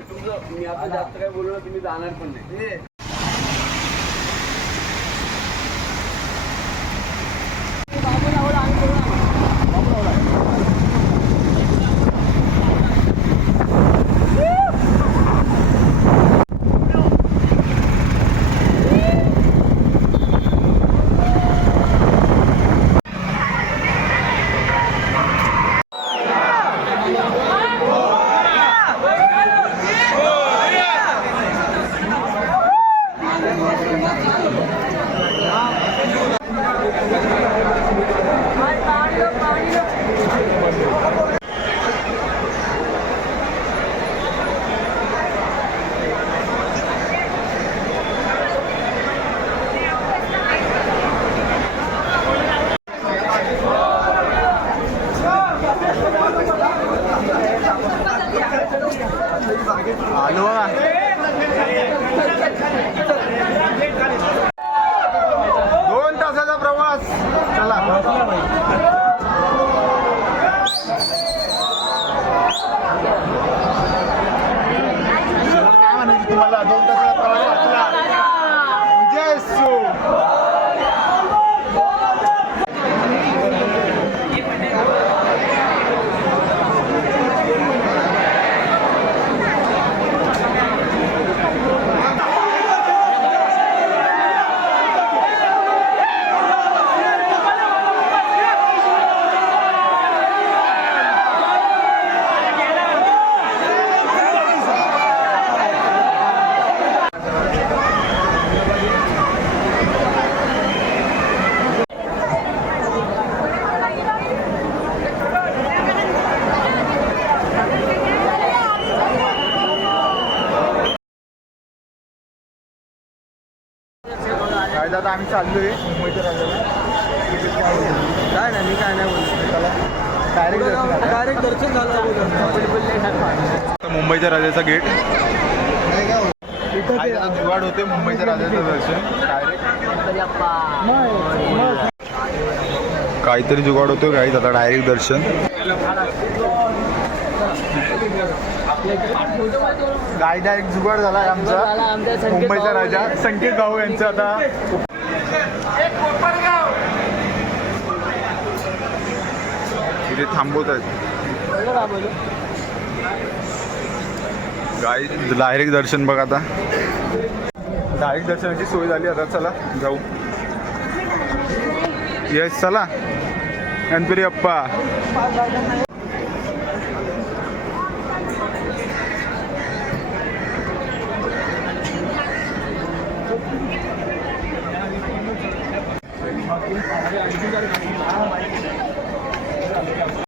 तुमचं मी आता जास्त काय बोललो तुम्ही जाणार पण नाही. आलो 2 तासाचा प्रवास. चला काय म्हणायचं तुम्हाला? 2 तासाचा प्रवास वाचला. विजय असो. काय दादा आम्ही चाललोय मुंबईच्या राजाला. काय नाही मी काय नाही बोलतो. डायरेक्ट दर्शन झालं. मुंबईच्या राजाचा गेट जुगाड होते. मुंबईच्या राजाचं दर्शन काहीतरी जुगाड होतो गाईज. आता डायरेक्ट दर्शन. गाई डायरेक्ट जुगाड झाला आमचा मुंबईचा राजा संकेत भाऊ यांचा. आता इथे थांबवत आहेत गाई. डायरेक्ट दर्शन बघ. आता डायरेक्ट दर्शनाची सोय झाली. आता चला जाऊ. येस चला गणपती अप्पा.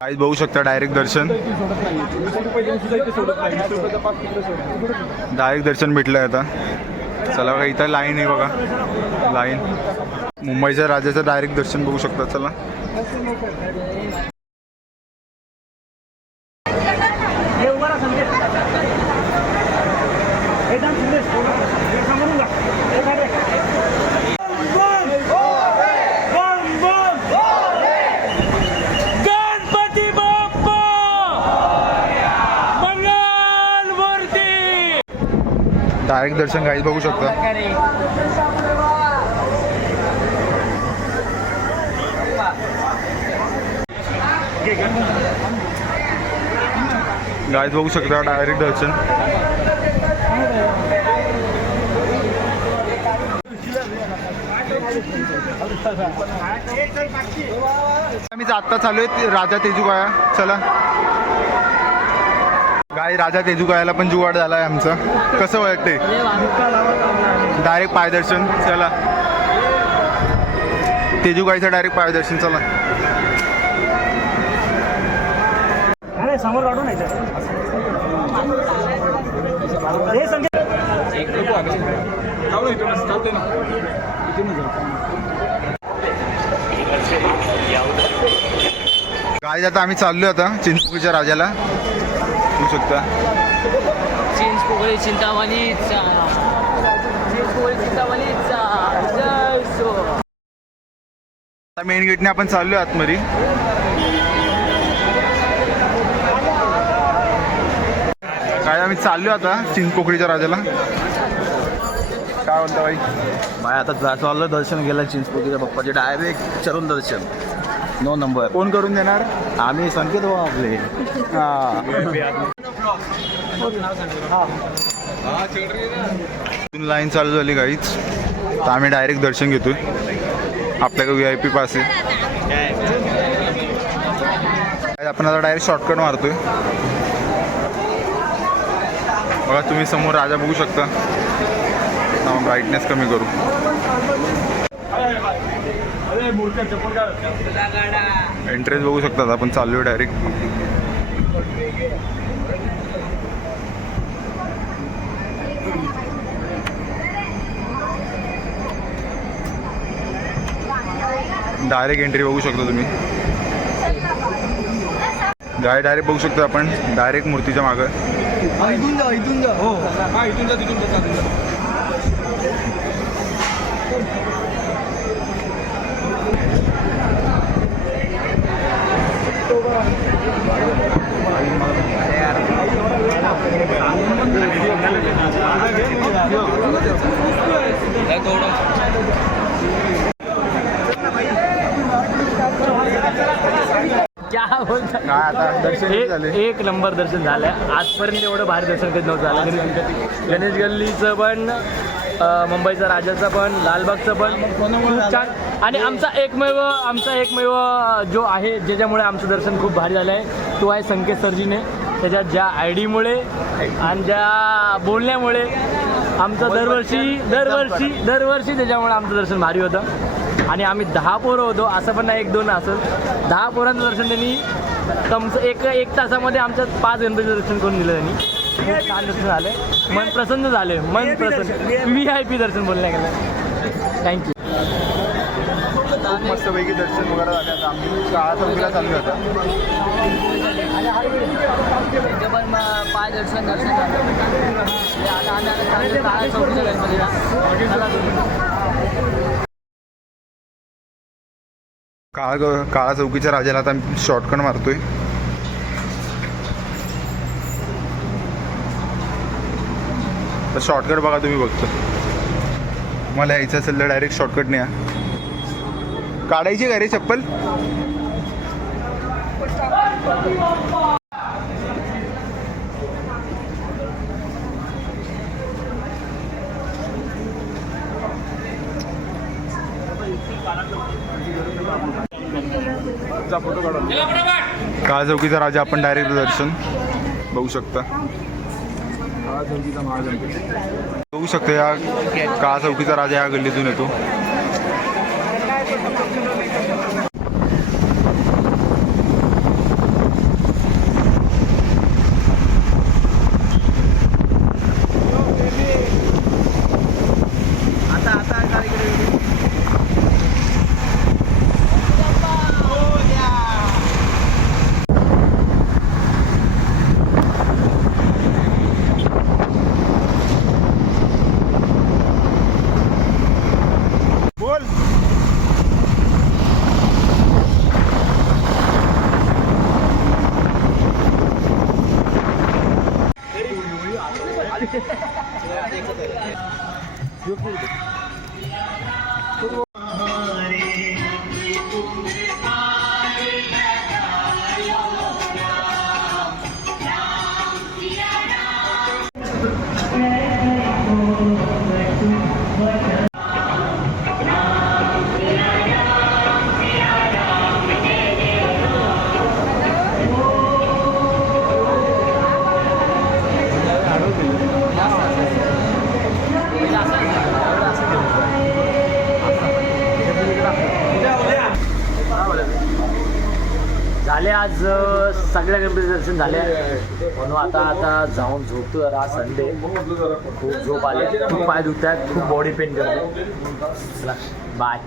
गाईज बघू शकता डायरेक्ट दर्शन. डायरेक्ट दर्शन भेटलंय आता. चला बघा इथं लाईन आहे बघा. लाईन मुंबईच्या राजाचं डायरेक्ट दर्शन बघू शकता. चला डायरेक्ट दर्शन गाईज बघू शकता. गाईज बघू शकता डायरेक्ट दर्शन. आम्ही आत्ता चालू आहे राजा तेजूगाळा. चला गाई राजा तेजूगाळ्याला पण जुगाड झाला आहे आमचा. कसं वाटतंय? डायरेक्ट पायदर्शन. चला तेजूगाईचं डायरेक्ट पायदर्शन. चला समोर काढून गाईज आता आम्ही चाललोय आता चिंचपोकळीच्या राजाला. बघू शकता चिंचपोकळी चिंतामणीचा. चिंचपोकळी चिंतामणीचा. जय सो. आता मेन गेटने आपण चाललोय आतमध्ये. काय आम्ही चाललो आता चिंचपोकळीच्या राजाला. काय म्हणता बाई? बाय आता चाललं दर्शन गेलं चिंचपोकळीच्या बाप्पाचे डायरेक्ट चरण दर्शन 9 नंबर. कोण करून देणार? आम्ही संकेत भाऊ आपले. लाईन चालू झाली काहीच, तर आम्ही डायरेक्ट दर्शन घेतोय. आपल्याकडे VIP पास आहे. आपण आता डायरेक्ट शॉर्टकट मारतोय. बघा तुम्ही समोर राजा बघू शकता. ब्राईटनेस कमी करू. एंट्रेस बघू शकता. आपण चाललोय डायरेक्ट. डायरेक्ट एंट्री बघू शकता तुम्ही. गाय डायरेक्ट बघू शकतो आपण. डायरेक्ट मूर्तीच्या मागं. इथून जा इथून जा. हो हा इथून जा तिथून जा. क्या बोलता? काय आता दर्शन झाले. एक नंबर दर्शन झालंय. आजपर्यंत एवढं भारी दर्शन कधी नव्हतं झालं. गणेश गल्लीचं पण, मुंबईचा राजाचं पण, लालबागचं पण खूप छान. आणि आमचा एकमेव जो आहे ज्याच्यामुळे आमचं दर्शन खूप भारी झालं आहे तो आहे संकेत सरजीने. त्याच्या ज्या ID मुळे आणि ज्या बोलण्यामुळे आमचं दरवर्षी त्याच्यामुळे आमचं दर्शन भारी होतं. आणि आम्ही 10 पोरं होतो, असं पण नाही 1-2 असं 10 पोरांचं दर्शन त्यांनी एक तासामध्ये आमच्या 5 गणपतीचं दर्शन करून दिलं त्यांनी. खूप छान दर्शन झालं. मन प्रसन्न झालं. मन प्रसन्न. VIP दर्शन बोलण्या गेलं. थँक्यू. खूप मस्तपैकी दर्शन वगैरे झाले. आता आम्ही काळा चौकीला चाललो होता. पण पाय दर्शन झालं. आता आम्ही काळा चौकीच्या गणपतीला. काळा चौकीच्या राजाला आता शॉर्टकट मारतोय. तर शॉर्टकट बघा तुम्ही बघतो. मला यायचं असेल तर डायरेक्ट शॉर्टकट नाही. काढायची का रे चप्पल? काळा चौकीचा राजा आपण डायरेक्ट दर्शन बघू शकता. बघू शकता या काळा चौकीचा राजा या गल्लीतून येतो. झाले आज सगळ्या गणपती दर्शन झाले म्हणून आता जाऊन झोपतो जरा. संडे खूप झोप आले, खूप पाय दुखत आहेत, खूप बॉडी पेन करते. चला बाय.